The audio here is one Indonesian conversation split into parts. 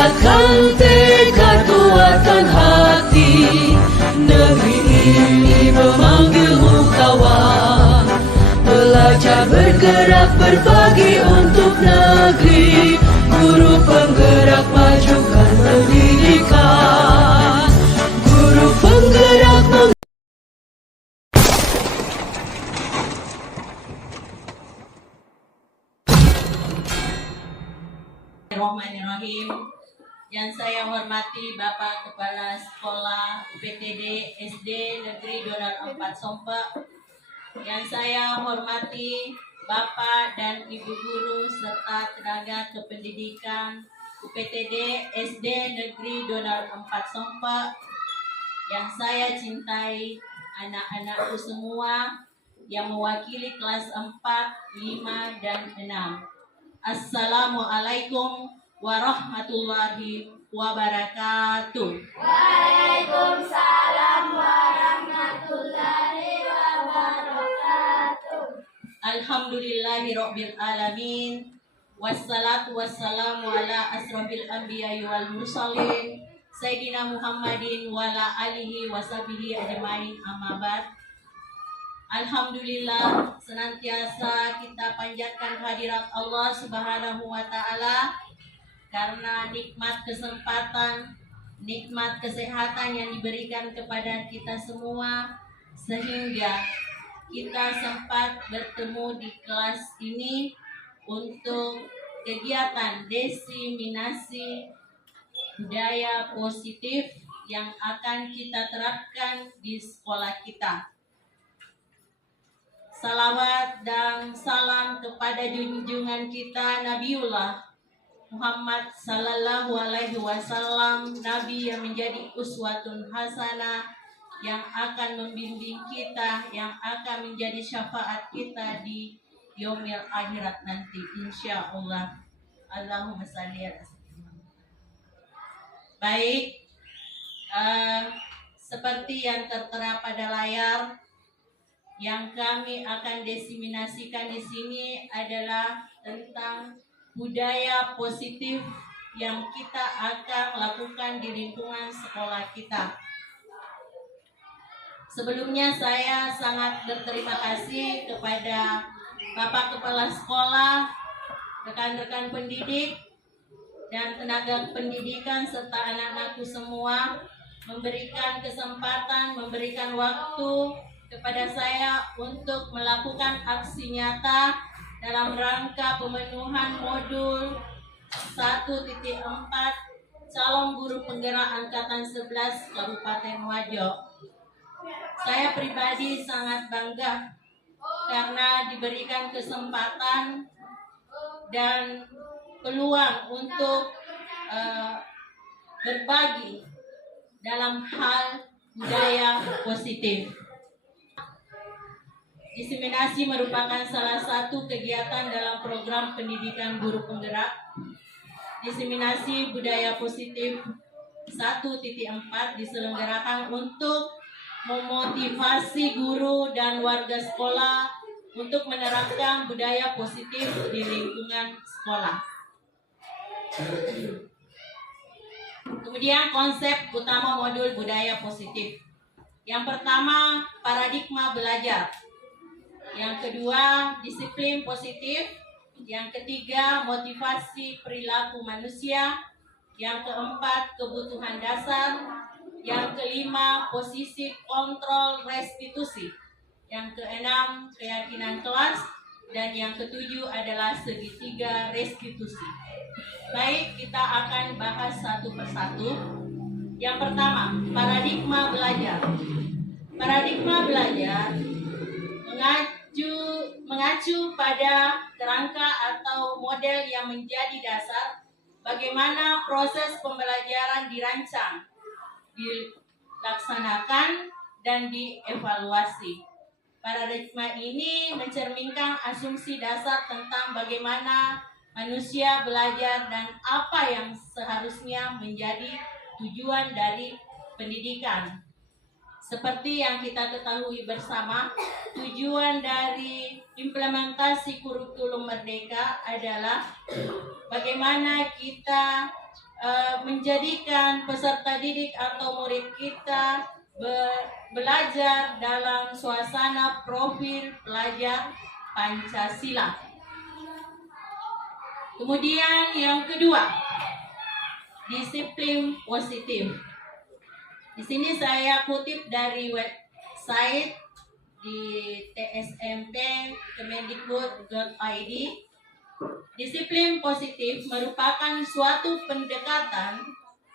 tingkatkan tekad, kuatkan hati. Negeri ini memanggilmu kawan. Belajar bergerak berbagi untuk negeri. Guru penggerak majukan pendidikan. Guru penggerak Bismillahirrahmanirrahim. Yang saya hormati Bapak Kepala Sekolah UPTD SD Negeri Donal 4 Sompe. Yang saya hormati Bapak dan Ibu guru serta tenaga kependidikan UPTD SD Negeri Donal 4 Sompe. Yang saya cintai anak-anakku semua yang mewakili kelas 4, 5, dan 6. Assalamualaikum warahmatullahi wabarakatuh. Waalaikumsalam warahmatullahi wabarakatuh. Alhamdulillahirabbil alamin. Wassalatu wassalamu ala asrofil anbiya'i wal mursalin Sayyidina Muhammadin wa ala alihi washabihi ajmain, amma ba'd. Alhamdulillah, senantiasa kita panjatkan hadirat Allah Subhanahu wa Ta'ala karena nikmat kesempatan, nikmat kesehatan yang diberikan kepada kita semua, sehingga kita sempat bertemu di kelas ini untuk kegiatan diseminasi budaya positif yang akan kita terapkan di sekolah kita. Salawat dan salam kepada junjungan kita Nabiullah Muhammad sallallahu alaihi wasallam, Nabi yang menjadi uswatun hasanah, yang akan membimbing kita, yang akan menjadi syafaat kita di yaumil akhirat nanti, insya Allah. Allahumma shalli ala sayyidina. Baik, seperti yang tertera pada layar, yang kami akan diseminasikan di sini adalah tentang budaya positif yang kita akan lakukan di lingkungan sekolah kita. Sebelumnya saya sangat berterima kasih kepada Bapak Kepala Sekolah, rekan-rekan pendidik, dan tenaga pendidikan serta anak-anakku semua memberikan kesempatan, memberikan waktu kepada saya untuk melakukan aksi nyata dalam rangka pemenuhan modul 1.4 calon guru penggerak angkatan 11 Kabupaten Wajo. Saya pribadi sangat bangga karena diberikan kesempatan dan peluang untuk berbagi dalam hal budaya positif. Diseminasi merupakan salah satu kegiatan dalam program pendidikan guru penggerak. Diseminasi budaya positif 1.4 diselenggarakan untuk memotivasi guru dan warga sekolah untuk menerapkan budaya positif di lingkungan sekolah. Kemudian konsep utama modul budaya positif. Yang pertama, paradigma belajar. Yang kedua, disiplin positif. Yang ketiga, motivasi perilaku manusia. Yang keempat, kebutuhan dasar. Yang kelima, posisi kontrol restitusi. Yang keenam, keyakinan kelas. Dan yang ketujuh adalah segitiga restitusi. Baik, kita akan bahas satu persatu. Yang pertama, paradigma belajar. Paradigma belajar mengacu pada kerangka atau model yang menjadi dasar bagaimana proses pembelajaran dirancang, dilaksanakan, dan dievaluasi. Paradigma ini mencerminkan asumsi dasar tentang bagaimana manusia belajar dan apa yang seharusnya menjadi tujuan dari pendidikan. Seperti yang kita ketahui bersama, tujuan dari implementasi kurikulum merdeka adalah bagaimana kita menjadikan peserta didik atau murid kita belajar dalam suasana profil pelajar Pancasila. Kemudian yang kedua, disiplin positif. Di sini saya kutip dari website di tsmp.kemendikbud.id. Disiplin positif merupakan suatu pendekatan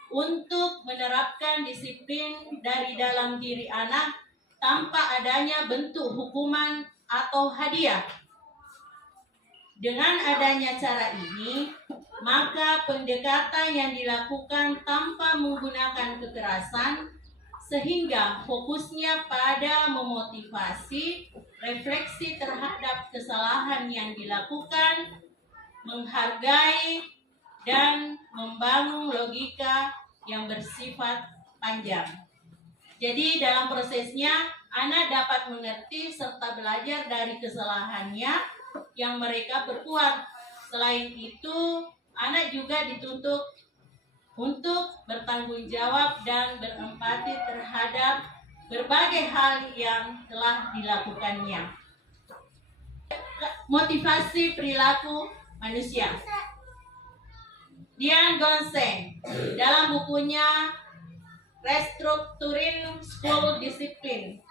untuk menerapkan disiplin dari dalam diri anak tanpa adanya bentuk hukuman atau hadiah. Dengan adanya cara ini, maka pendekatan yang dilakukan tanpa menggunakan kekerasan sehingga fokusnya pada memotivasi refleksi terhadap kesalahan yang dilakukan, menghargai dan membangun logika yang bersifat panjang. Jadi dalam prosesnya, anak dapat mengerti serta belajar dari kesalahannya yang mereka perbuat. Selain itu, anak juga dituntut untuk bertanggung jawab dan berempati terhadap berbagai hal yang telah dilakukannya. Motivasi perilaku manusia. Dian Gonseng dalam bukunya Restructuring School Discipline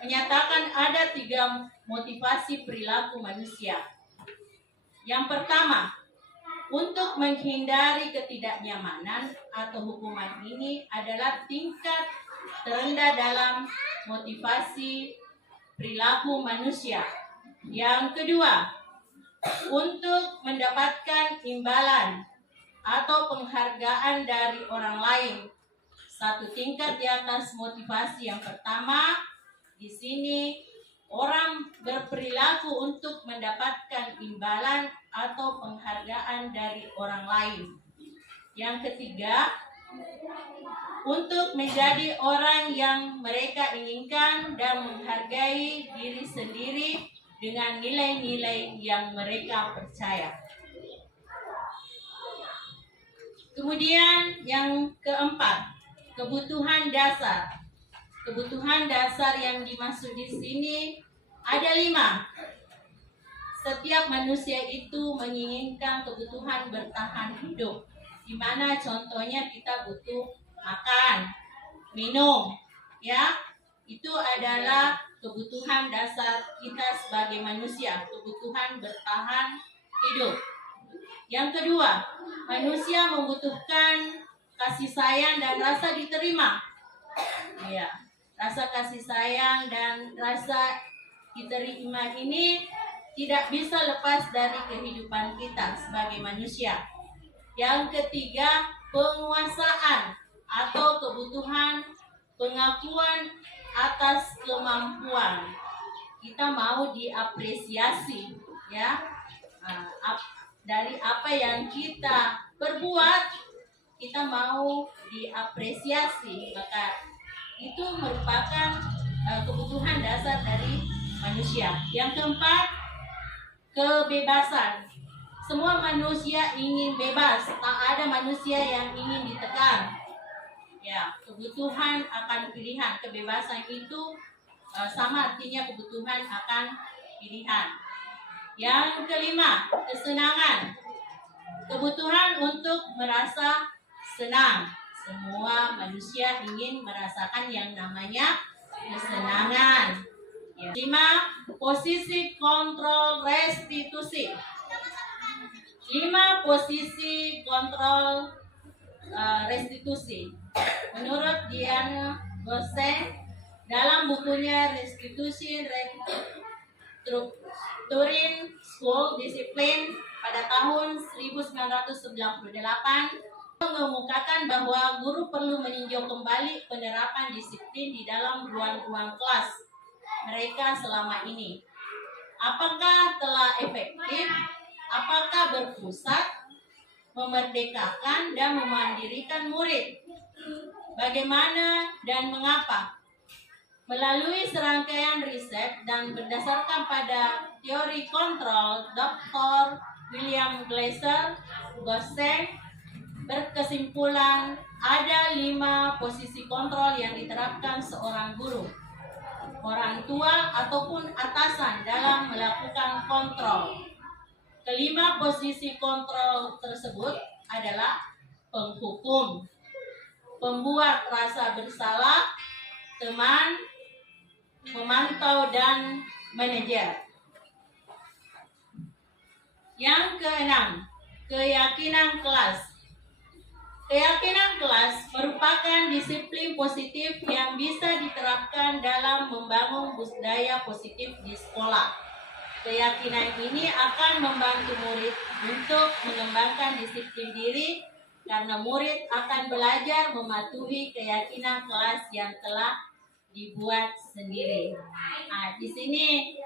menyatakan ada 3 motivasi perilaku manusia. Yang pertama, untuk menghindari ketidaknyamanan atau hukuman ini adalah tingkat terendah dalam motivasi perilaku manusia. Yang kedua, untuk mendapatkan imbalan atau penghargaan dari orang lain, satu tingkat di atas motivasi yang pertama. Di sini orang berperilaku untuk mendapatkan imbalan atau penghargaan dari orang lain. Yang ketiga, untuk menjadi orang yang mereka inginkan dan menghargai diri sendiri dengan nilai-nilai yang mereka percaya. Kemudian yang keempat, kebutuhan dasar. Kebutuhan dasar yang dimaksud di sini ada 5. Setiap manusia itu menginginkan kebutuhan bertahan hidup, di mana contohnya kita butuh makan, minum, ya. Itu adalah kebutuhan dasar kita sebagai manusia, kebutuhan bertahan hidup. Yang kedua, manusia membutuhkan kasih sayang dan rasa diterima. Ya, rasa kasih sayang dan rasa diterima ini tidak bisa lepas dari kehidupan kita sebagai manusia. Yang ketiga, penguasaan atau kebutuhan pengakuan atas kemampuan. Kita mau diapresiasi, ya, dari apa yang kita perbuat, kita mau diapresiasi, maka itu merupakan kebutuhan dasar dari manusia. Yang keempat, kebebasan. Semua manusia ingin bebas, tak ada manusia yang ingin ditekan. Ya, kebutuhan akan pilihan, kebebasan itu sama artinya kebutuhan akan pilihan. Yang kelima, kesenangan. Kebutuhan untuk merasa senang. Semua manusia ingin merasakan yang namanya kesenangan. Ya. 5. Posisi kontrol restitusi. 5 posisi kontrol restitusi. Menurut Dian Gonseng dalam bukunya Restitusi Restructuring School Discipline pada tahun 1998 mengemukakan bahwa guru perlu meninjau kembali penerapan disiplin di dalam ruang-ruang kelas mereka selama ini. Apakah telah efektif? Apakah berpusat, memerdekakan, dan memandirikan murid? Bagaimana dan mengapa? Melalui serangkaian riset dan berdasarkan pada teori kontrol Dr. William Glasser, Gonseng berkesimpulan kesimpulan, ada 5 posisi kontrol yang diterapkan seorang guru, orang tua ataupun atasan dalam melakukan kontrol. Kelima posisi kontrol tersebut adalah penghukum, pembuat rasa bersalah, teman, memantau, dan manajer. Yang keenam, keyakinan kelas. Keyakinan kelas merupakan disiplin positif yang bisa diterapkan dalam membangun budaya positif di sekolah. Keyakinan ini akan membantu murid untuk mengembangkan disiplin diri karena murid akan belajar mematuhi keyakinan kelas yang telah dibuat sendiri. Nah, di sini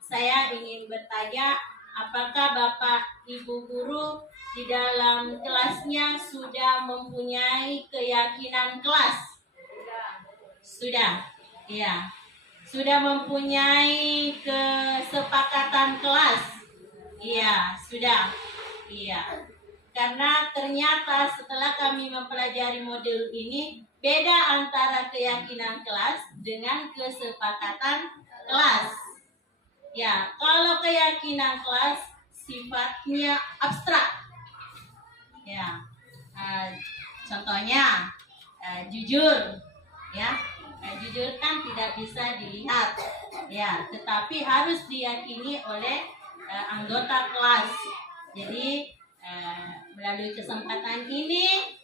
saya ingin bertanya, apakah Bapak Ibu guru di dalam kelasnya sudah mempunyai keyakinan kelas? Sudah. Iya. Sudah mempunyai kesepakatan kelas? Iya, sudah. Iya. Karena ternyata setelah kami mempelajari modul ini, beda antara keyakinan kelas dengan kesepakatan kelas. Ya, kalau keyakinan kelas sifatnya abstrak. Ya, contohnya jujur, ya, jujur kan tidak bisa dilihat, ya, tetapi harus diyakini oleh anggota kelas. Jadi melalui kesempatan ini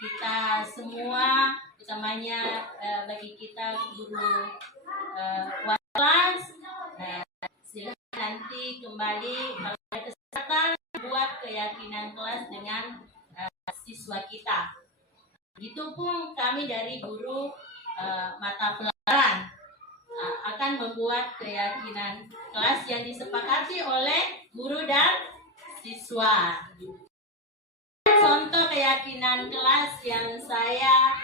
kita semua, utamanya bagi kita guru kelas, silahkan nanti kembali kalau ada kesempatan buat keyakinan kelas dengan siswa kita. Begitupun kami dari guru mata pelajaran akan membuat keyakinan kelas yang disepakati oleh guru dan siswa. Contoh keyakinan kelas yang saya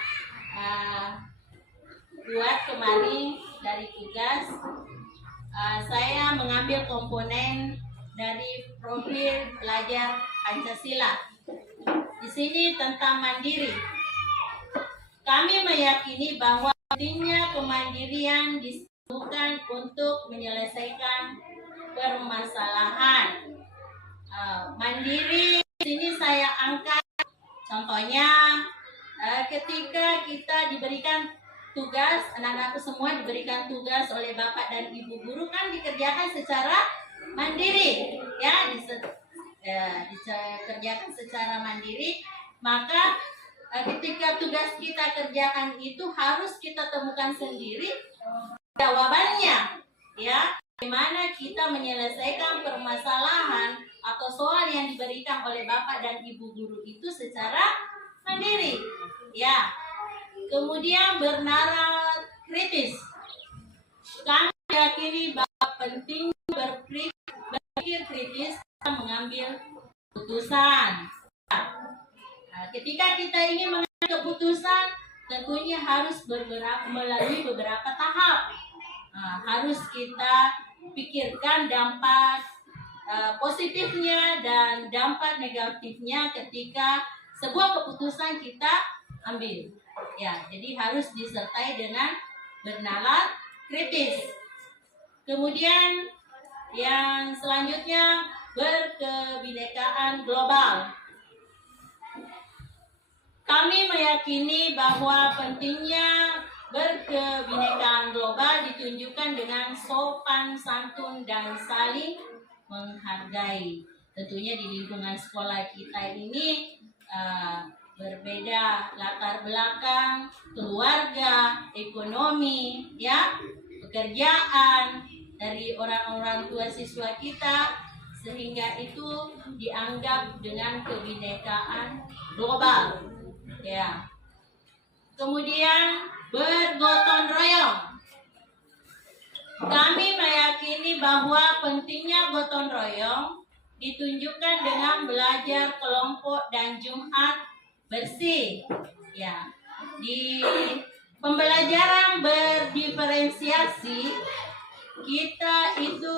buat kemarin dari tugas, saya mengambil komponen dari profil pelajar Pancasila. Di sini tentang mandiri. Kami meyakini bahwa pentingnya kemandirian bukan untuk menyelesaikan permasalahan. Mandiri di sini saya angkat contohnya ketika kita diberikan tugas, anak-anakku semua diberikan tugas oleh Bapak dan Ibu guru kan dikerjakan secara mandiri, ya, dikerjakan secara mandiri. Maka ketika tugas kita kerjakan itu harus kita temukan sendiri jawabannya, ya, bagaimana kita menyelesaikan permasalahan atau soal yang diberikan oleh Bapak dan Ibu guru itu secara mandiri, ya. Kemudian bernalar kritis. Kami yakini bahwa penting berpikir kritis dalam mengambil keputusan. Ketika kita ingin mengambil keputusan, tentunya harus melalui beberapa tahap. Harus kita pikirkan dampak positifnya dan dampak negatifnya ketika sebuah keputusan kita ambil. Ya, jadi harus disertai dengan bernalar kritis. Kemudian yang selanjutnya berkebinekaan global. Kami meyakini bahwa pentingnya berkebinekaan global ditunjukkan dengan sopan santun dan saling menghargai. Tentunya di lingkungan sekolah kita ini berbeda latar belakang, keluarga, ekonomi, ya, pekerjaan dari orang-orang tua siswa kita, sehingga itu dianggap dengan kebinekaan global, ya. Kemudian bergotong royong. Kami meyakini bahwa pentingnya gotong royong ditunjukkan dengan belajar kelompok dan Jumat bersih, ya. Di pembelajaran berdiferensiasi kita itu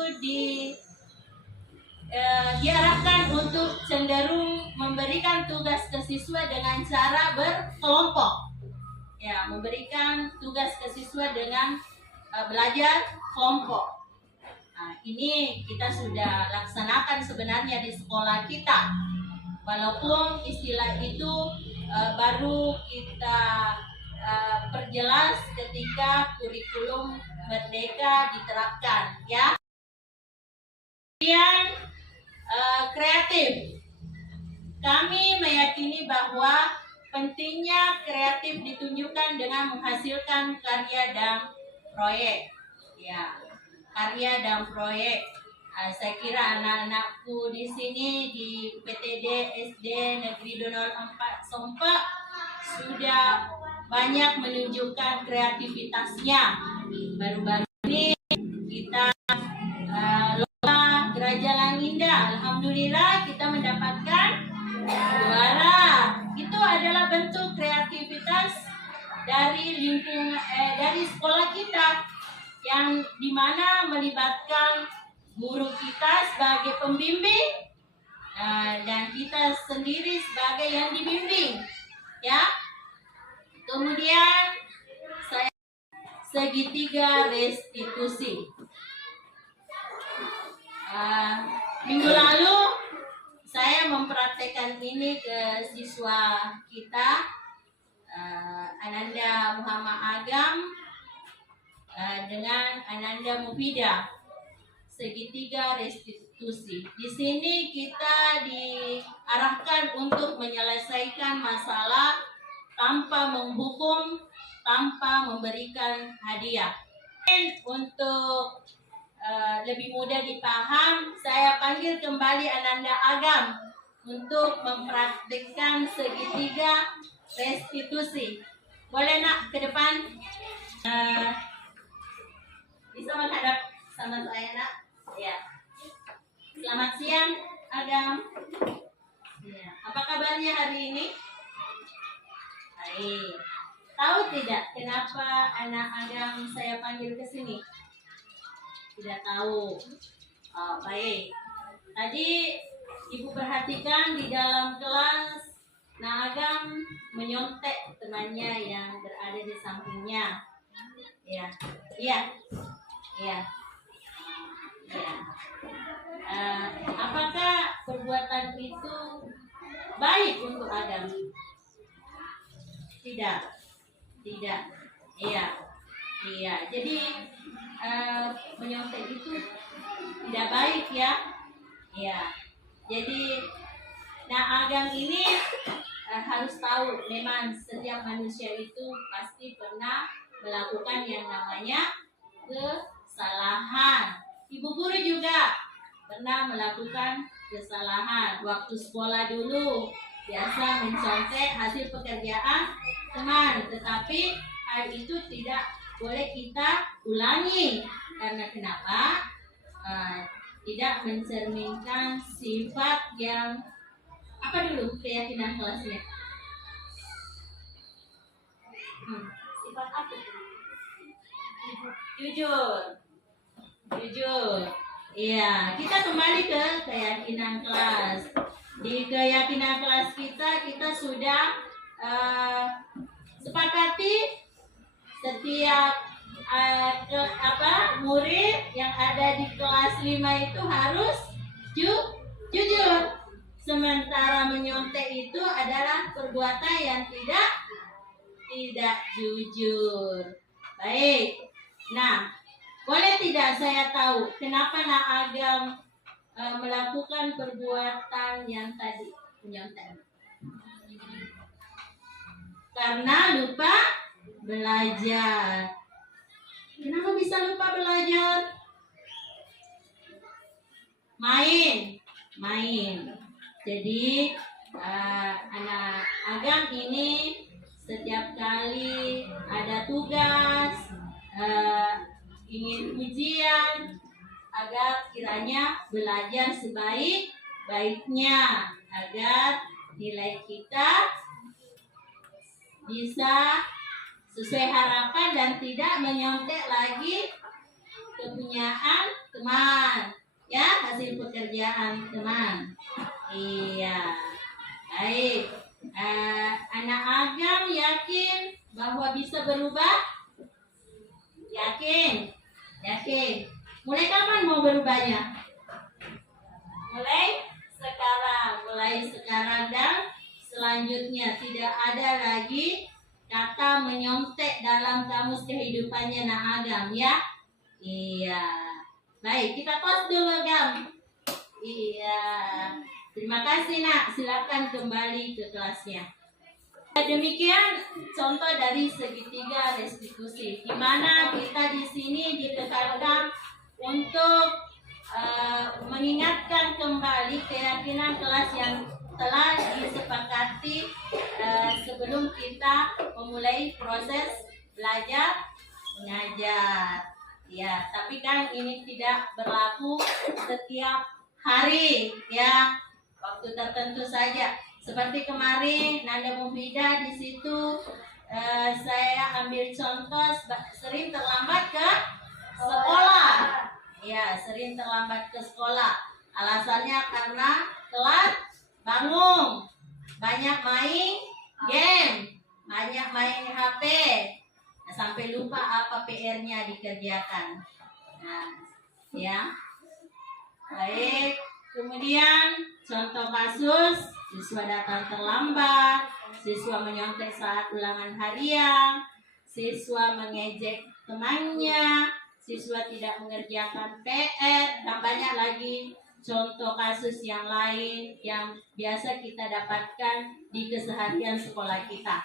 diarahkan untuk cenderung memberi memberikan tugas ke siswa dengan cara berkelompok. Ya, memberikan tugas ke siswa dengan belajar kelompok. Nah, ini kita sudah laksanakan sebenarnya di sekolah kita. Walaupun istilah itu baru kita perjelas ketika kurikulum Merdeka diterapkan, ya. Kemudian kreatif. Kami meyakini bahwa pentingnya kreatif ditunjukkan dengan menghasilkan karya dan proyek. Ya, karya dan proyek. Saya kira anak-anakku di sini di PTD SD Negeri 204 Sompak sudah banyak menunjukkan kreativitasnya. Baru-baru ini kita lomba Geraja Indah. Alhamdulillah kita mendapatkan juara. Itu adalah bentuk kreativitas dari dari sekolah kita yang dimana melibatkan guru kita sebagai pembimbing dan kita sendiri sebagai yang dibimbing, ya. Kemudian saya segitiga restitusi. Minggu lalu saya mempraktekkan ini ke siswa kita, Ananda Muhammad Agam dengan Ananda Mufidah. Segitiga restitusi. Di sini kita diarahkan untuk menyelesaikan masalah tanpa menghukum, tanpa memberikan hadiah. Untuk lebih mudah dipaham, saya panggil kembali Ananda Agam untuk mempraktikkan segitiga restitusi. Boleh nak ke depan? Bisa menghadap sama saya nak? Ya. Selamat siang, Agam. Ya. Apa kabarnya hari ini? Baik. Tahu tidak kenapa anak Agam saya panggil ke sini? Tidak tahu. Oh, baik. Tadi Ibu perhatikan di dalam kelas, Nah Agam menyontek temannya yang berada di sampingnya. Ya, iya, iya. Ya. Apakah perbuatan itu baik untuk Agam? Tidak, tidak. Iya, iya. Jadi menyontek itu tidak baik, ya. Iya. Jadi, nah Agam ini harus tahu memang setiap manusia itu pasti pernah melakukan yang namanya kesalahan. Ibu guru juga pernah melakukan kesalahan. Waktu sekolah dulu biasa mencontek hasil pekerjaan teman, tetapi hal itu tidak boleh kita ulangi. Karena kenapa? Tidak mencerminkan sifat yang apa dulu keyakinan kelasnya? Sifat apa? Jujur. Jujur. Iya, kita kembali ke keyakinan kelas. Di keyakinan kelas kita sudah sepakati setiap murid yang ada di kelas 5 itu harus jujur. Sementara menyontek itu adalah perbuatan yang tidak jujur. Baik. Nah, boleh tidak saya tahu kenapa Nak Agam melakukan perbuatan yang tadi menyontek? Karena lupa belajar. Kenapa bisa lupa belajar? Main. Jadi anak Agam ini setiap kali ada tugas, ingin ujian, agar kiranya belajar sebaik-baiknya, agar nilai kita bisa sesuai harapan dan tidak menyontek lagi kepunyaan teman, ya, hasil pekerjaan teman. Iya, baik. bisa berubah? Yakin? Yakin. Mulai kapan mau berubahnya? Mulai sekarang dan selanjutnya tidak ada lagi kata menyontek dalam kamus kehidupannya Nak Agam ya. Iya. Baik, kita pause dulu Agam. Iya. Terima kasih Nak. Silakan kembali ke kelasnya. Demikian contoh dari segitiga restitusi, di mana kita di sini ditekankan untuk mengingatkan kembali keyakinan kelas yang telah disepakati sebelum kita memulai proses belajar mengajar. Ya, tapi kan ini tidak berlaku setiap hari, ya, waktu tertentu saja. Seperti kemarin Nanda Mufidah di situ saya ambil contoh sering terlambat ke sekolah. Ya, sering terlambat ke sekolah. Alasannya karena telat bangun, banyak main game, banyak main HP, sampai lupa apa PR-nya dikerjakan. Nah, ya. Baik, kemudian contoh kasus siswa datang terlambat, siswa menyontek saat ulangan harian, siswa mengejek temannya, siswa tidak mengerjakan PR, dan banyak lagi contoh kasus yang lain yang biasa kita dapatkan di keseharian sekolah kita.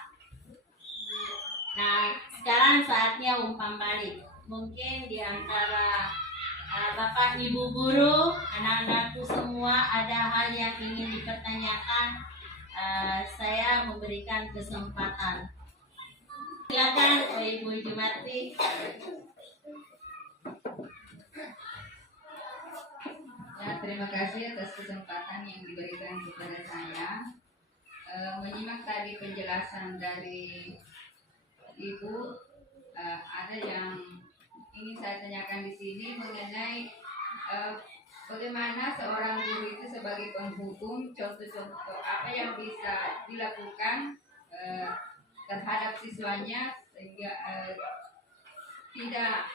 Nah, sekarang saatnya umpan balik. Mungkin di antara Bapak Ibu guru, anak-anakku semua ada hal yang ingin dipertanyakan, saya memberikan kesempatan. Silakan Ibu Jumarti. Ya, terima kasih atas kesempatan yang diberikan kepada saya. Menyimak tadi penjelasan dari Ibu, ada yang ingin saya tanyakan di sini mengenai bagaimana seorang guru itu sebagai penghukum, contoh-contoh apa yang bisa dilakukan terhadap siswanya sehingga tidak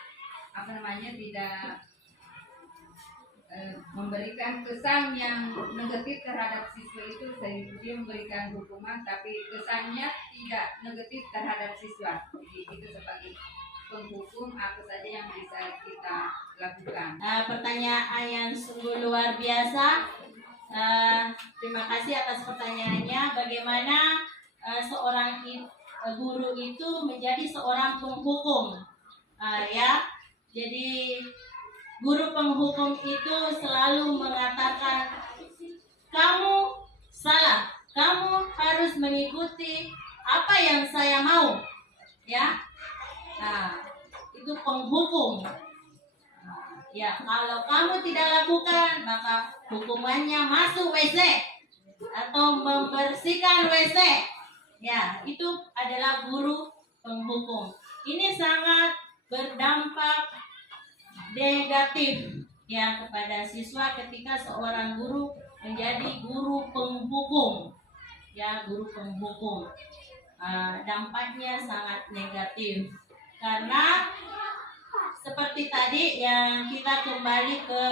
memberikan kesan yang negatif terhadap siswa itu, sehingga dia memberikan hukuman tapi kesannya tidak negatif terhadap siswa. Jadi itu sebagai penghukum apa saja yang bisa kita lakukan. Pertanyaan yang sungguh luar biasa. Terima kasih atas pertanyaannya. Bagaimana seorang guru itu menjadi seorang penghukum? Ya, jadi guru penghukum itu selalu mengatakan, kamu salah, kamu harus mengikuti apa yang saya mau, ya. Nah, itu penghukum. Ya, kalau kamu tidak lakukan, maka hukumannya masuk WC atau membersihkan WC. Ya, itu adalah guru penghukum. Ini sangat berdampak negatif ya kepada siswa ketika seorang guru menjadi guru penghukum. Ya, guru penghukum. Dampaknya sangat negatif. Karena seperti tadi yang kita kembali ke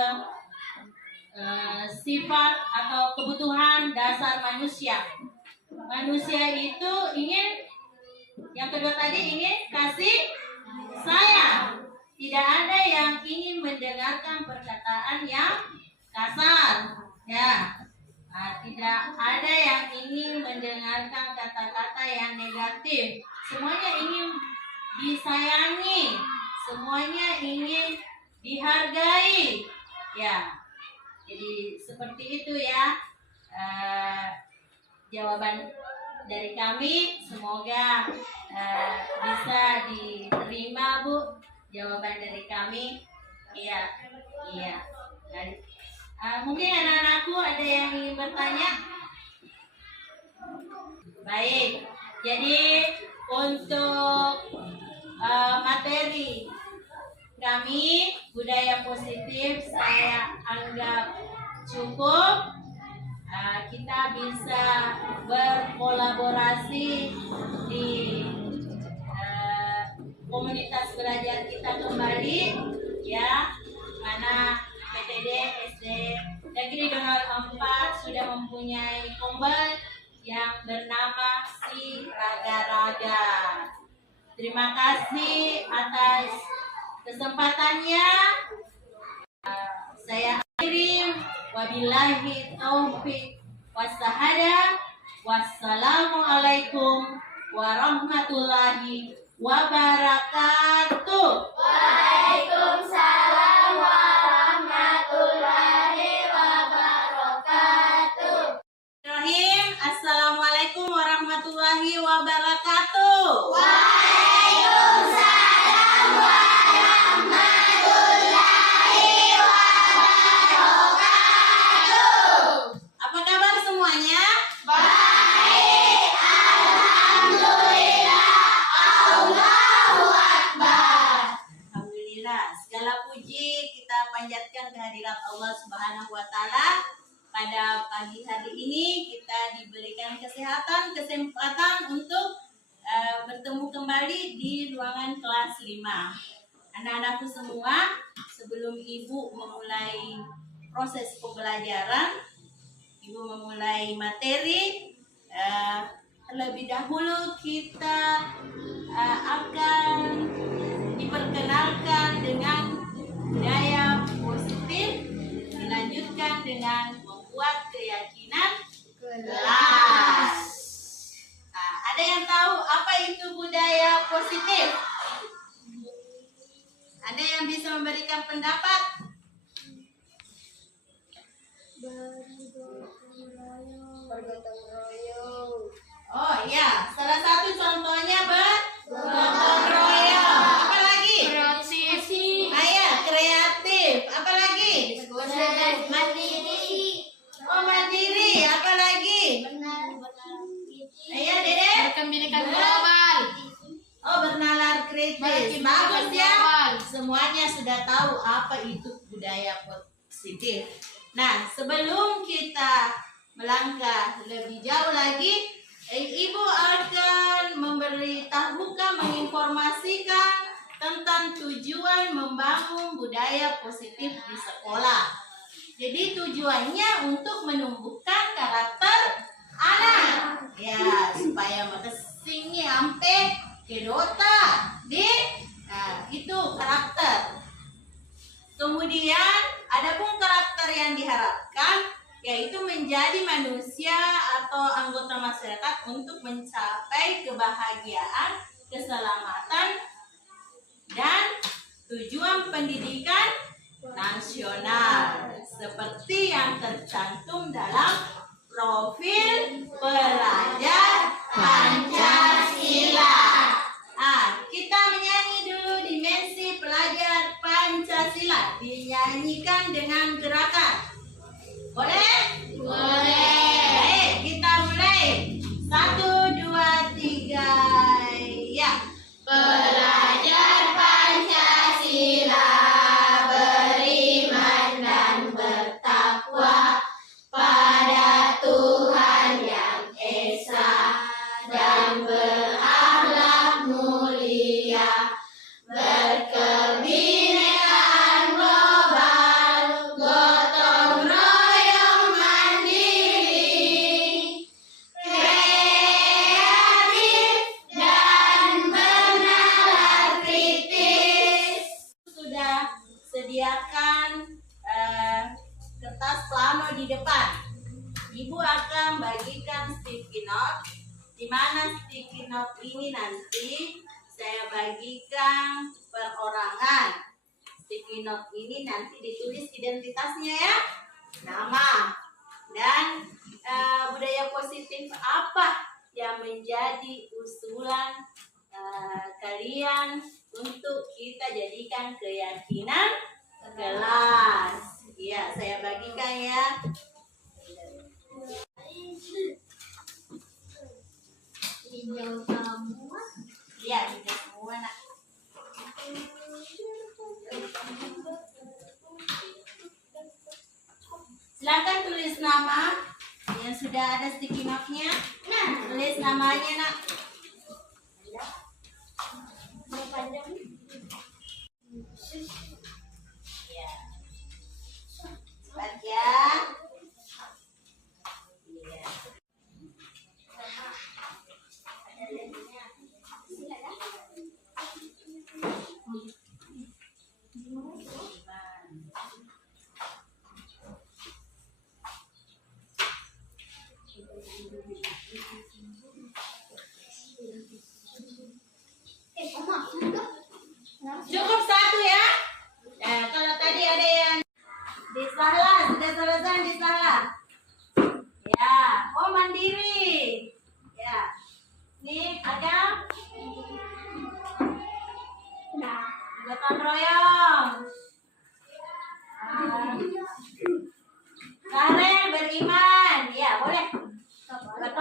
sifat atau kebutuhan dasar manusia. Manusia itu ingin, yang kedua tadi ingin kasih sayang. Tidak ada yang ingin mendengarkan perkataan yang kasar. Ya. Tidak ada yang ingin mendengarkan kata-kata yang negatif. Semuanya ingin disayangi, semuanya ingin dihargai, ya. Jadi seperti itu ya. Jawaban dari kami, semoga bisa diterima Bu. Jawaban dari kami, iya. Mungkin anak-anakku ada yang ingin bertanya. Baik, jadi untuk materi kami budaya positif saya anggap cukup. Kita bisa berkolaborasi di kembali ya, mana PTD SD Negeri Donor 4 sudah mempunyai kombel yang bernama Si Raga-Raga. Terima kasih atas kesempatannya. Saya akhiri, wabillahi taufik wassahadah. Wassalamualaikum warahmatullahi wabarakatuh. Waalaikumsalam warahmatullahi wabarakatuh. Bismillahirrahmanirrahim. Assalamualaikum warahmatullahi wabarakatuh. Waalaikumsalam warahmatullahi wabarakatuh. Apa kabar semuanya? Baik, alhamdulillah. Allahu Akbar. Alhamdulillah, segala puji kita panjatkan kehadirat Allah Subhanahu wa taala. Pada pagi hari ini kita diberikan kesehatan, kesempatan untuk bertemu kembali di ruangan kelas 5. Anak-anakku semua, sebelum Ibu memulai proses pembelajaran, Ibu memulai materi, terlebih dahulu kita akan diperkenalkan dengan budaya positif, dilanjutkan dengan membuat keyakinan kelas. Ada yang tahu apa itu budaya positif? Ada yang bisa memberikan pendapat? Oh iya, salah satu contohnya bergotong royong. Apa lagi? Kreatif. Kreatif. Apa lagi? Mandiri. Oh, mandiri. Apa lagi? Ayo, Dede. Berpendidikan global. Oh, bernalar kritis. Bagus ya. Semuanya sudah tahu apa itu budaya positif. Nah, sebelum kita melangkah lebih jauh lagi, Ibu akan memberitahukan, menginformasikan tentang tujuan membangun budaya positif di sekolah. Jadi tujuannya untuk menumbuhkan karakter anak, ya, supaya makasihnya sampai ke dota di itu karakter. Kemudian adapun karakter yang diharapkan yaitu menjadi manusia atau anggota masyarakat untuk mencapai kebahagiaan, keselamatan, dan tujuan pendidikan nasional seperti yang tercantum dalam profil pelajar Pancasila. Kita menyanyi dulu dimensi pelajar Pancasila, dinyanyikan dengan gerakan. Boleh? Boleh. Baik, kita mulai. 1, 2, 3, ya. Belajar Pancasila, beriman dan bertakwa pada Tuhan yang Esa dan berakhlak mulia, berkebinekaan global, gotong royong mandiri, kreatif dan bernalar kritis. Sudah sediakan kertas plano di depan. Ibu akan bagikan sticky note, di mana sticky note ini nanti saya bagikan perorangan. Sticky note ini nanti ditulis identitasnya ya, nama, dan budaya positif apa yang menjadi usulan kalian untuk kita jadikan keyakinan kelas. Ya, saya bagikan ya. Hijau semua. Ya, tidak semua nak. Silakan tulis nama yang sudah ada sticky note-nya. Nah, tulis namanya nak. Mau panjang?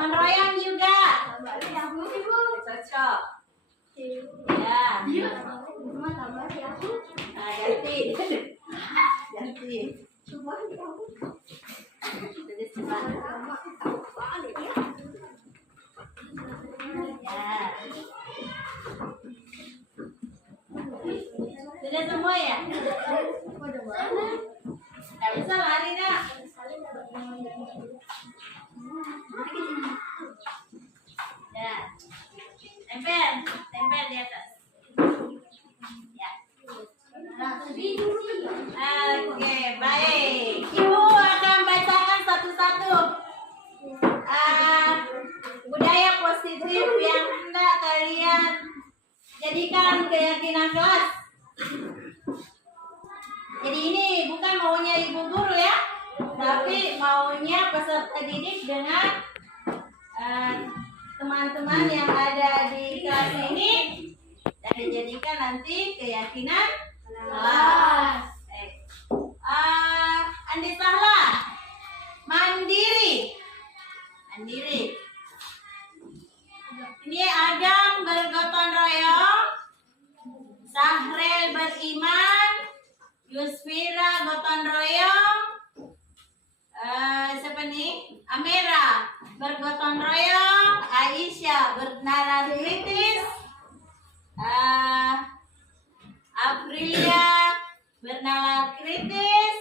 Gotong royong juga. Cocok. Ya. Nah, ganti. Ganti. Jadi sebelah. Ya. Sudah semua ya? Nggak bisa lari dah. Ya. Tempel di atas. Ya. Oke, baik. Ibu akan bacakan satu-satu budaya positif yang hendak kalian jadikan keyakinan kelas. Jadi ini bukan maunya ibu guru ya, tapi maunya peserta didik dengan teman-teman yang ada di kelas ini dan dijadikan nanti keyakinan kelas. Andi Sahla, mandiri. Ini Adam bergotong royong, Sahrel beriman, Yusfira gotong royong, siapa nih? Amira bergotong royong, Aisyah bernalar kritis, Aprilia bernalar kritis,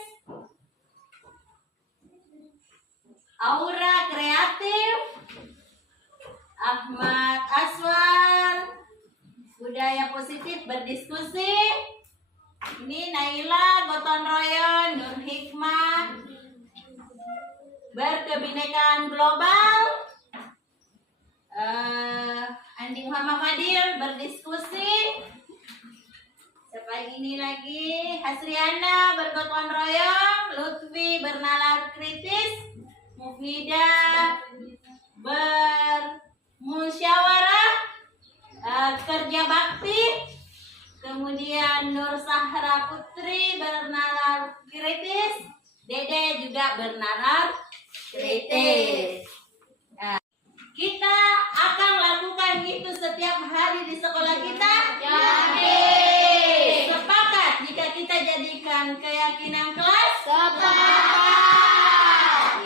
Aura kreatif, Ahmad Aswar budaya positif berdiskusi. Ini Naila gotong royong, Nur Hikmah berkebinekaan global, Andi Muhammad Fadil berdiskusi. Siapa ini lagi? Hasriana bergotong royong, Lutfi bernalar kritis, Mufidah bermusyawarah, kerja bakti. Kemudian Nur Sahra Putri bernalar kritis, Dede juga bernalar kritis. Nah, kita akan lakukan itu setiap hari di sekolah kita. Yakin. Sepakat jika kita jadikan keyakinan kelas. Sepakat.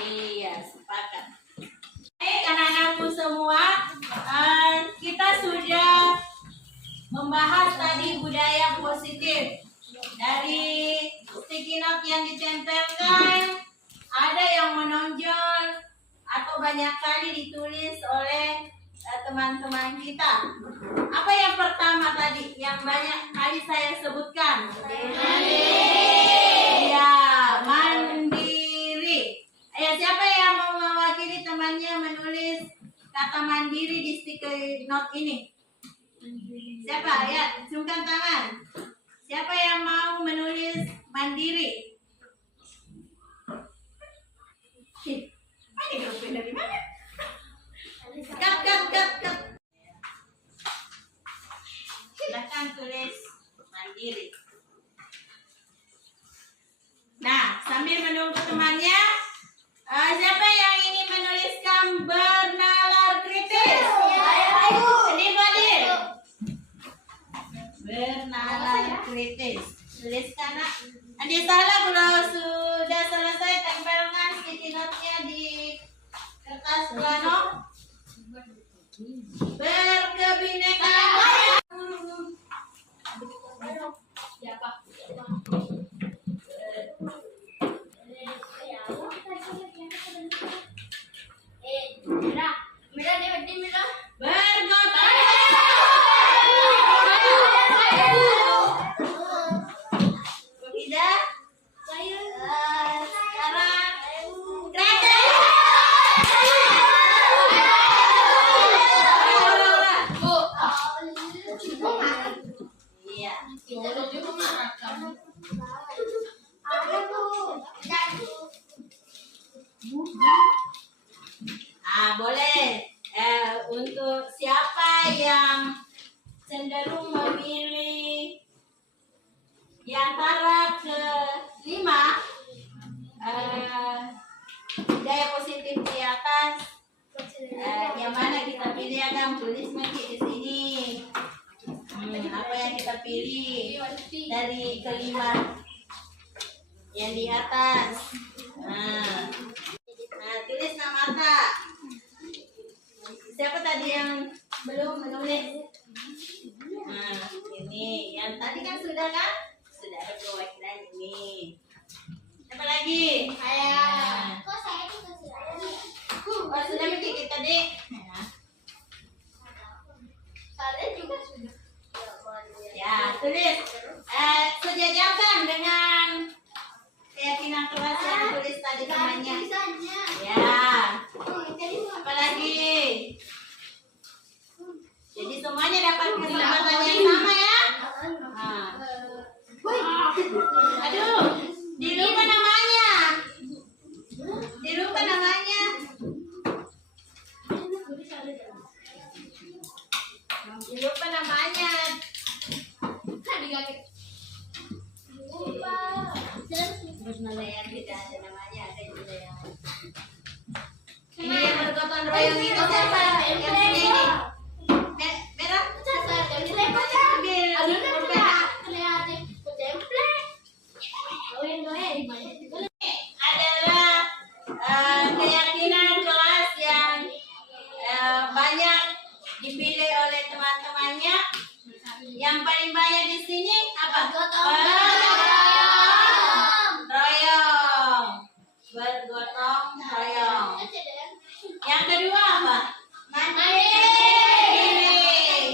Iya, sepakat. Baik anak-anakku semua, kita sudah membahas tadi budaya positif. Dari sticky note yang ditempelkan, ada yang menonjol atau banyak kali ditulis oleh teman-teman kita. Apa yang pertama tadi yang banyak kali saya sebutkan? Ya, mandiri. Ayo, siapa yang mau mewakili temannya menulis kata mandiri di sticky note ini? Siapa? Ya, sungkan tangan. Siapa yang mau menulis mandiri? Ini grupnya dari mana? Cut. Silakan tulis mandiri. Nah, sambil menunggu temannya, siapa yang ingin menuliskan bernalar kritis? Ini Fadil. Bernalar kritis. Tuliskan nak. Andi Sahla kalau sudah selesai tempelkan sticky note-nya di kertas plano. Berkebinekaan. Boleh. Untuk siapa yang cenderung memilih di antara kelima budaya positif di atas, Yang mana kita pilih Agam? Tulis Meki di sini. Apa yang kita pilih dari kelima yang di atas? Nah, tulis nama Kak. Siapa tadi yang belum menulis? Nah, ini yang tadi kan sudah kan? Sudah ada perwakilan ini. Siapa lagi? Saya. Nah. Kok saya itu sudah ada? Oh, sudah Meki tadi. Nah. Saya juga sudah. Ya, tulis. Sejajarkan dengan keyakinan kelas yang tulis tadi namanya. Tulisannya. Ya. Jadi Apalagi? Jadi semuanya dapat kesempatan yang sama ya. Nah. Aduh, dilupa namanya. Dilupa namanya. Dilupa namanya. Saya tidak ada namanya, ada juga yang ini yang bergotong royong itu siapa? Yang ini. Merah? Ambil pulpen. Adalah keyakinan kelas yang banyak dipilih oleh teman-temannya. Yang paling banyak di sini apa? Royong. Bergotong royong. Yang kedua apa? Mandiri.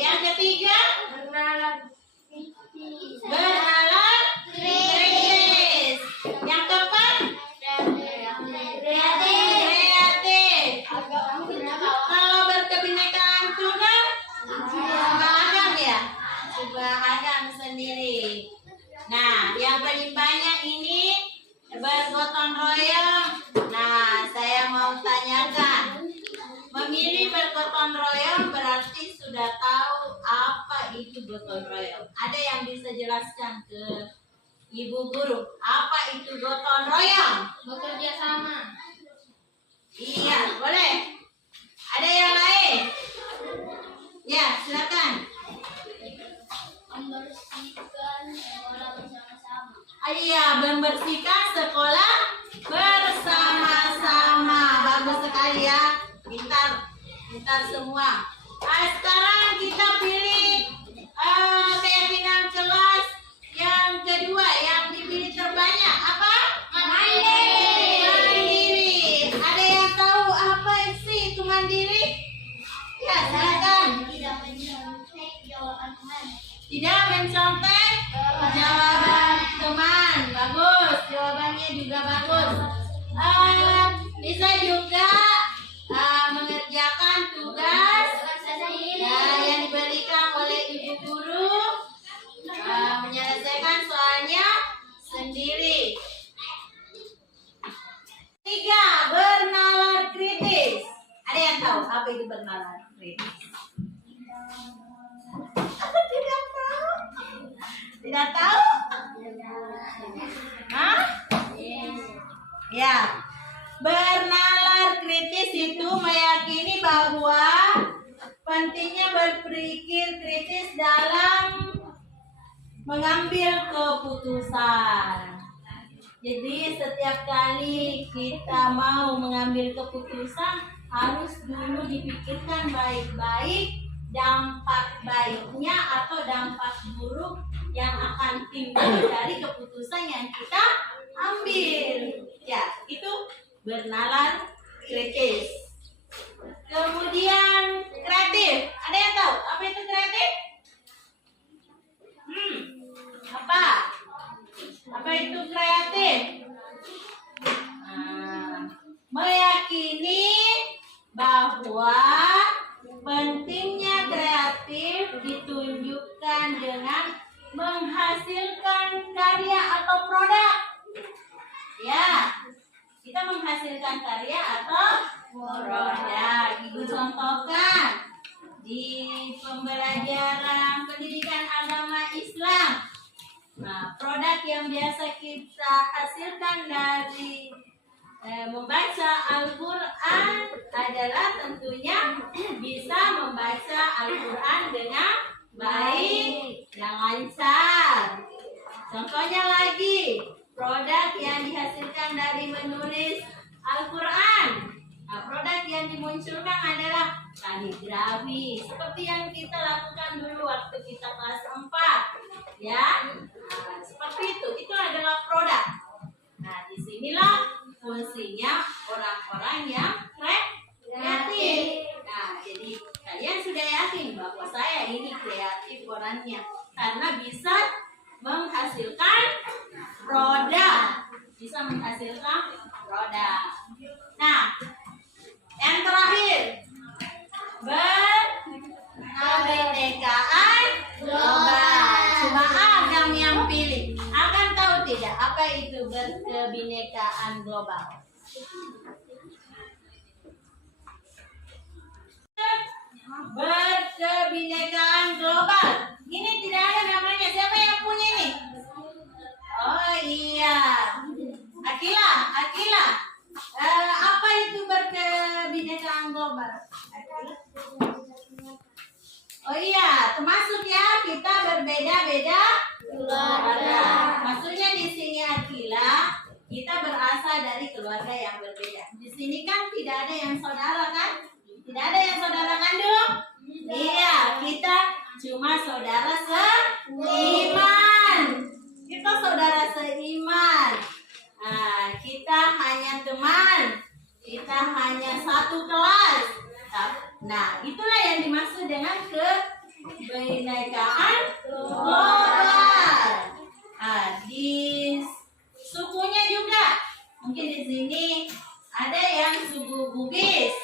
Yang ketiga? Bernalar kritis. Yang keempat? Kreatif. Kalau berkebinekaan tunggal? Agam ya? Coba Agam sendiri. Nah, yang paling banyak ini bergotong royong. Nah, saya mau tanyakan. Memilih bergotong royong berarti sudah tahu apa itu gotong royong. Ada yang bisa jelaskan ke Ibu Guru? Apa itu gotong royong? Bekerja sama. Iya, boleh. Ada yang lain? Ya, silakan. Membersihkan sekolah bersama-sama. Iya, membersihkan sekolah bersama-sama. Bagus sekali ya. Pintar semua. Nah, sekarang kita pilih keyakinan kelas yang kedua yang dipilih terbanyak. Apa? Mandiri. Ada yang tahu apa sih itu mandiri? Ya, silakan. Tidak mencontek jawaban teman. Tidak mencontek jawaban teman. Bagus, jawabannya juga bagus. Bisa juga mengerjakan tugas yang diberikan oleh Ibu Guru, menyelesaikan soalnya sendiri. Tiga, bernalar kritis. Ada yang tahu apa itu bernalar kritis? Tidak tahu? Tidak tahu? Hah? Ya. Bernalar kritis itu meyakini bahwa pentingnya berpikir kritis dalam mengambil keputusan. Jadi setiap kali kita mau mengambil keputusan harus dulu dipikirkan baik-baik dampak baiknya atau dampak buruk yang akan timbul dari keputusan yang kita ambil. Ya, itu bernalar kritis. Kemudian kreatif. Ada yang tahu apa itu kreatif? Apa? Apa itu kreatif? Meyakini bahwa pentingnya kreatif ditunjukkan dengan menghasilkan karya atau produk. Ya, kita menghasilkan karya atau produk. Ibu contohkan di pembelajaran pendidikan agama Islam. Nah, produk yang biasa kita hasilkan dari membaca Al-Quran adalah tentunya bisa membaca Al-Quran dengan baik dan lancar. Contohnya lagi, produk yang dihasilkan dari menulis Al-Quran. Nah, produk yang dimunculkan adalah kaligrafi, seperti yang kita lakukan dulu waktu kita kelas 4, ya. Nah, seperti itu adalah produk. Nah, disinilah fungsinya orang-orang yang kreatif. Nah, jadi kalian sudah yakin bahwa saya ini kreatif orangnya karena bisa menghasilkan produk. Nah, yang terakhir, berkebinekaan global. Cuma Adam yang pilih. Akan tahu tidak apa itu berkebinekaan global? Berkebinekaan global. Ini tidak ada namanya. Siapa yang punya ini? Oh iya, Akila. Apa itu berkebinekaan global? Akila? Oh iya, termasuk ya kita berbeda-beda keluarga. Maksudnya di sini Akila, kita berasal dari keluarga yang berbeda. Di sini kan tidak ada yang saudara kan? Tidak ada yang saudara kandung? Iya, kita cuma saudara seiman. Kita saudara seiman. Nah, kita hanya teman. Kita hanya satu kelas. Nah, itulah yang dimaksud dengan kebinekaan global. Nah, di sukunya juga. Mungkin di sini ada yang suku Bugis.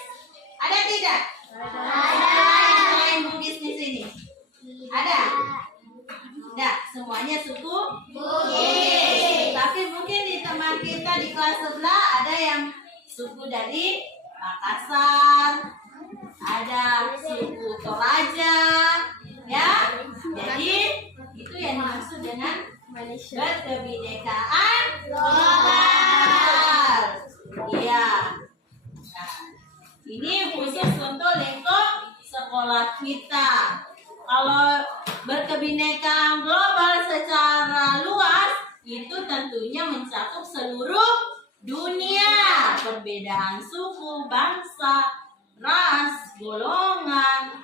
Ada tidak? Ada selain Bugis di sini? Ada? Tidak, semuanya suku Bugis. Tapi mungkin di teman kita di kelas sebelah ada yang suku dari Makassar, ada suku Toraja, ya. Jadi itu yang dimaksud dengan berkebinekaan global. Iya. Nah, ini khusus untuk lingkup sekolah kita. Kalau berkebinekaan global secara luas itu tentunya mencakup seluruh dunia. Perbedaan suku, bangsa, ras, golongan,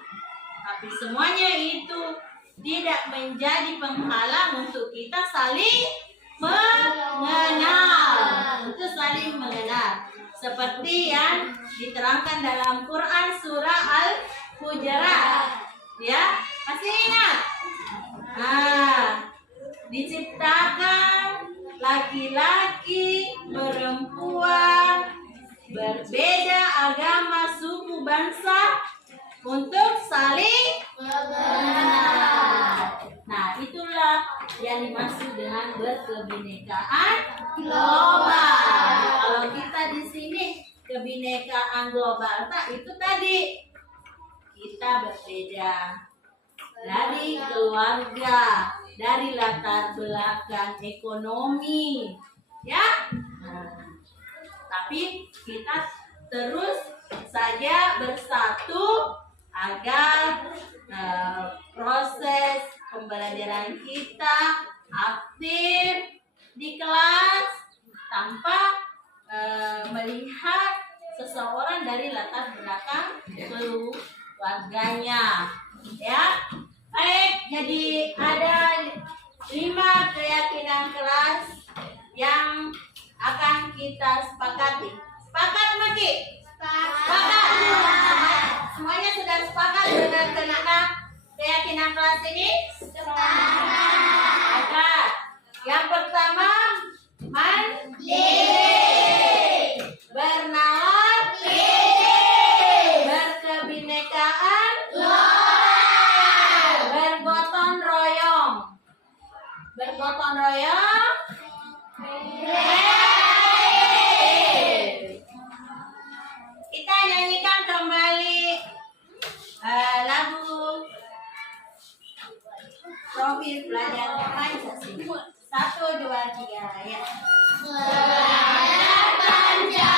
tapi semuanya itu tidak menjadi penghalang untuk kita saling mengenal. Untuk saling mengenal. Seperti yang diterangkan dalam Quran surah Al-Hujurat. Ya, masih ingat? Diciptakan laki-laki, perempuan, berbeda agama, suku, bangsa untuk saling mengenal. Nah, itulah yang dimaksud dengan berkebinekaan global. Kalau kita di sini kebinekaan global, itu tadi kita berbeda dari keluarga, dari latar belakang ekonomi, ya. Tapi kita terus saja bersatu agar proses pembelajaran kita aktif di kelas tanpa melihat seseorang dari latar belakang keluarganya, ya. Baik, jadi ada 5 keyakinan kelas yang akan kita sepakati. Sepakat, Maki? Sepakat. Semuanya sudah sepakat dengan keyakinan kelas ini? Sepakat. Yang pertama, mandiri, bernalar, berkebinekaan, bergotong royong. Bergotong royong. Kita nyanyikan kembali lagu Profil Pelajar Pancasila. 1, 2, 3 ya. Belajar Pancasila.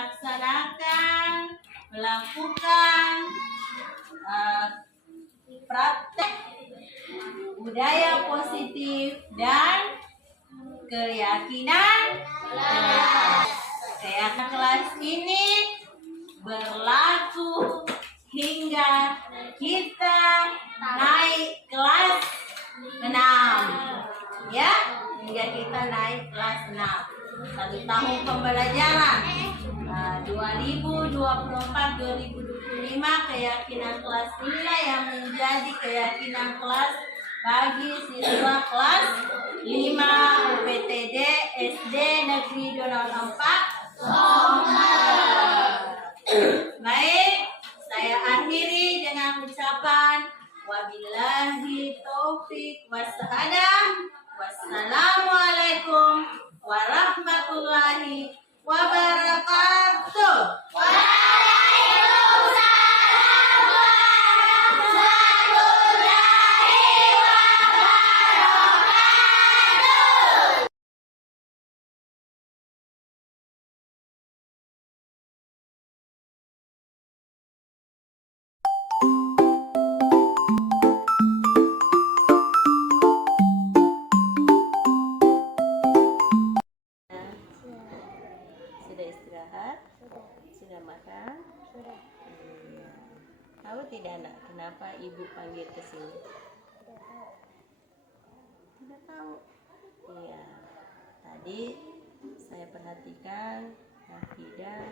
melaksanakan, melakukan praktek budaya positif dan keyakinan kelas ini berlaku hingga kita naik kelas 6, ya, hingga kita naik kelas 6. 1 tahun pembelajaran 2024-2025 keyakinan kelas inilah yang menjadi keyakinan kelas bagi siswa kelas 5 UPTD SD Negeri 04 Baik, saya akhiri dengan ucapan wabillahi taufik wassalam. Wassalamualaikum warahmatullahi wabarakatuh. Sudah istirahat? Sudah makan? Sudah. Iya. Tahu tidak nak kenapa ibu panggil ke sini? Tidak tahu. Iya. Tadi saya perhatikan Nafidah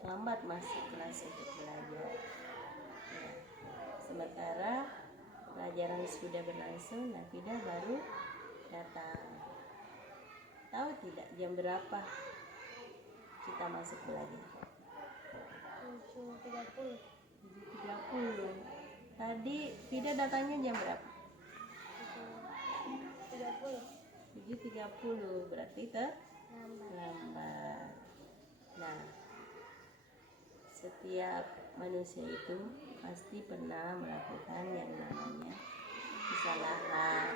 terlambat masuk kelas untuk belajar. Ya. Sementara pelajaran sudah berlangsung, Nafidah baru datang. Tahu tidak jam berapa kita masuk belajar? 7.30. 7.30. Tadi Fida datangnya jam berapa? 7.30. Berarti terlambat. Nah, setiap manusia itu pasti pernah melakukan yang namanya kesalahan.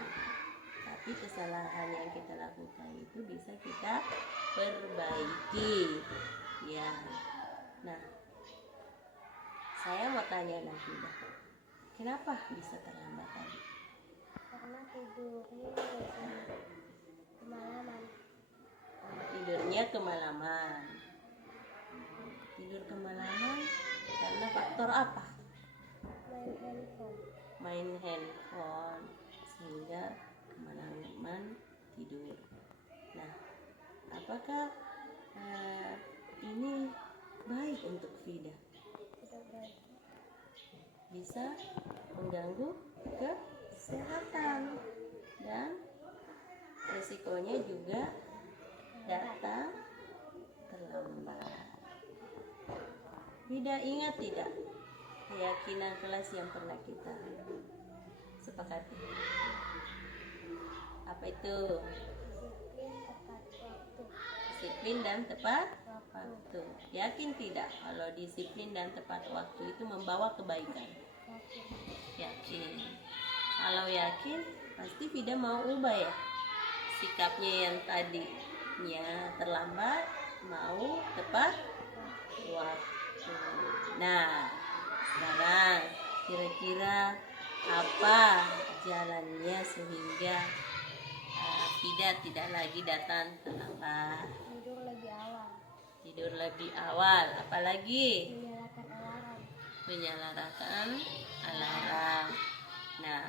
Tapi kesalahan yang kita lakukan itu bisa kita perbaiki. Ya. Nah, saya mau tanya Nafidah, kenapa bisa terlambat tadi? Karena tidurnya kemalaman. Tidurnya kemalaman. Tidur kemalaman karena faktor apa? Main handphone. Main handphone sehingga kemalaman tidur. Nah, apakah ini baik untuk Fida? Tidak baik. Bisa mengganggu kesehatan dan resikonya juga datang terlambat. Fida ingat tidak keyakinan kelas yang pernah kita sepakati? Apa itu? Disiplin tepat waktu. Disiplin dan tepat waktu. Yakin tidak kalau disiplin dan tepat waktu itu membawa kebaikan? Yakin. Kalau yakin, pasti Fida mau ubah ya sikapnya yang tadinya terlambat, mau tepat waktu. Nah, sekarang kira-kira apa jalannya sehingga Fida tidak lagi datang terlambat? Tidur lebih awal. Tidur lebih awal, apalagi Menyalakan alarm. menyalakan alarm. Nah,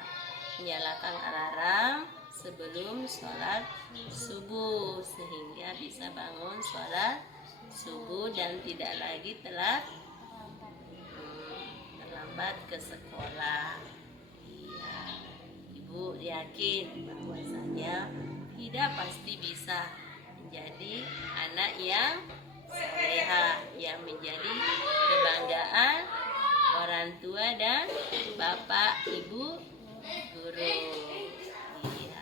menyalakan alarm sebelum sholat subuh sehingga bisa bangun sholat subuh dan tidak lagi terlambat ke sekolah. Iya, Ibu yakin bahwasanya Fida pasti bisa menjadi anak yang soleha, yang menjadi kebanggaan orang tua dan bapak ibu guru. Iya.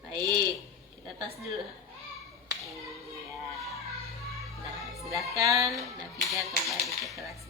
Baik, kita tas dulu. Iya. Nah, silakan Nafidah kembali ke kelas.